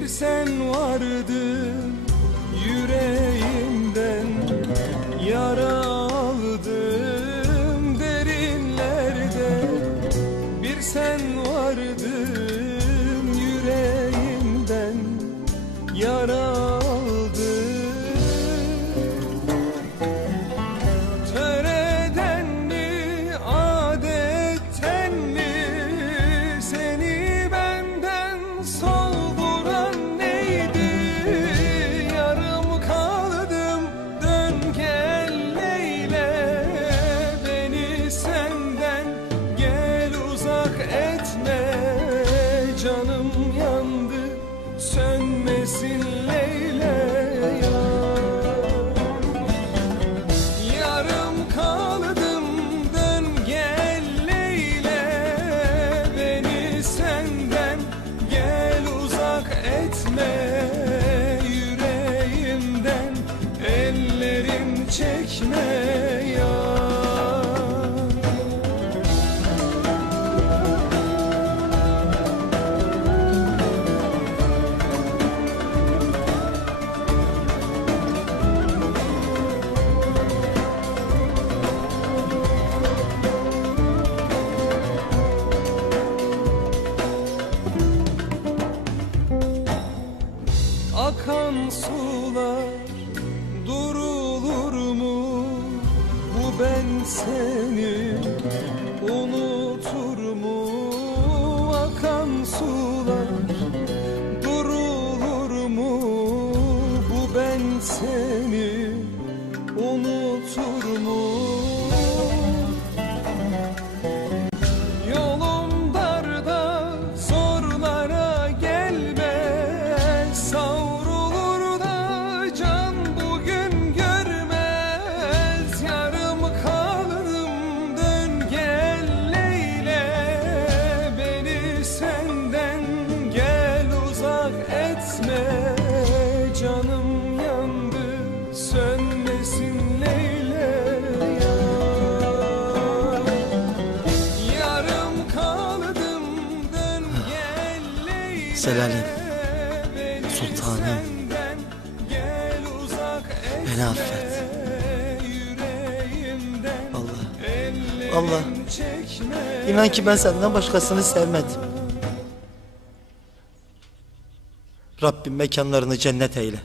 Bir sen vardın yüreğimden yara aldım derinlerde. Bir sen vardın yüreğimden yara çekme ya. Akan sular ben seni unutur mu? Akan sular durulur mu? Bu ben seni etme Canım yandı sönmesin Leyle ya Yarım kaldım dön gel Leyle Selalim, sultanım. Beni affet. Allah. Allah. İnan ki ben senden başkasını sevmedim. Rabbim mekanlarını cennet eyle.